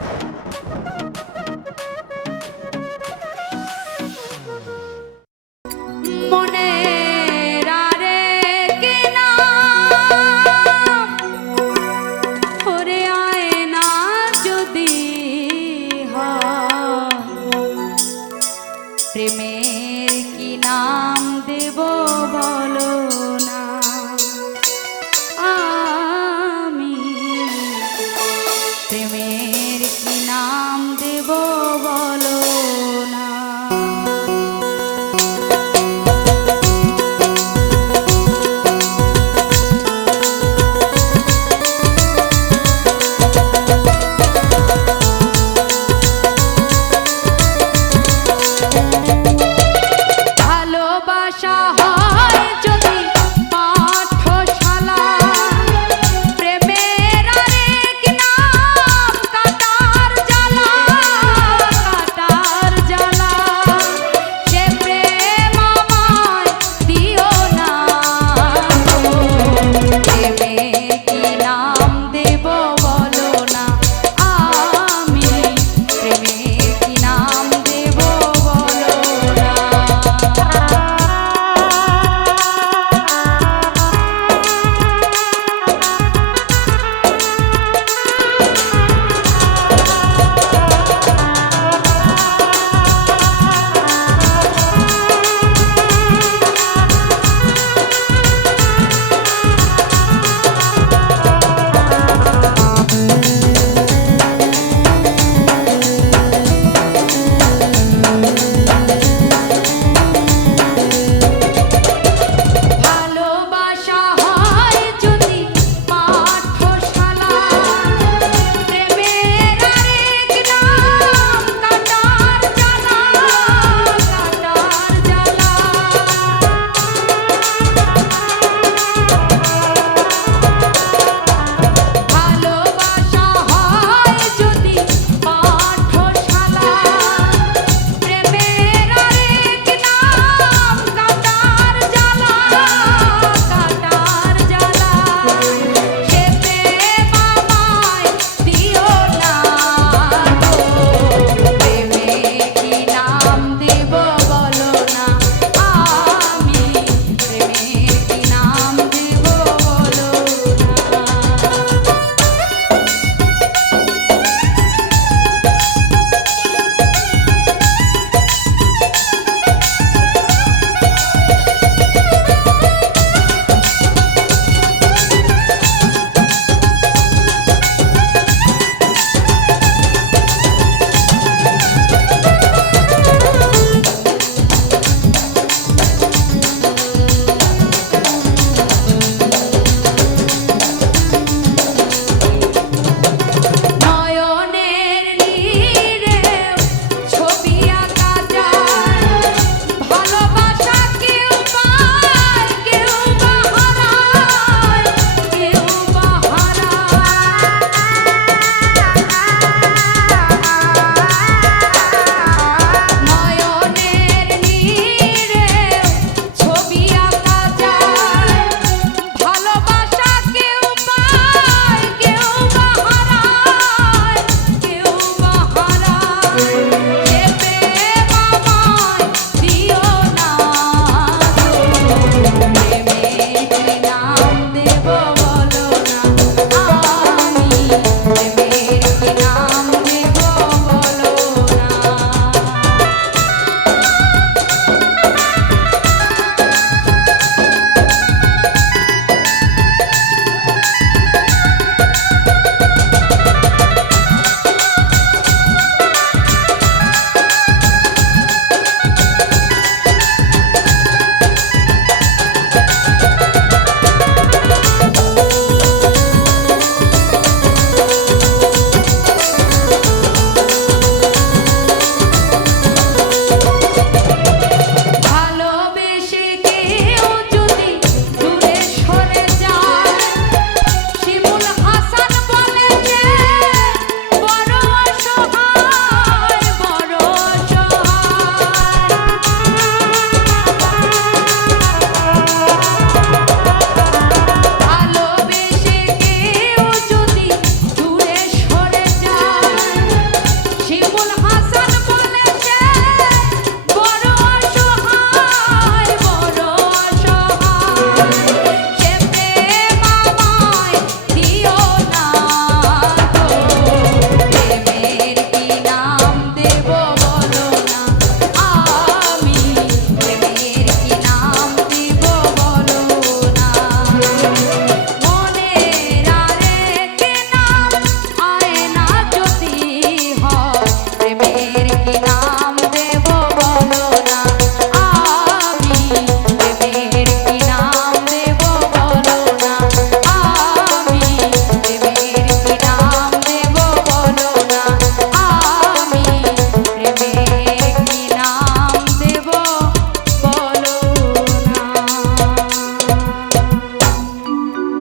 Ha ha ha!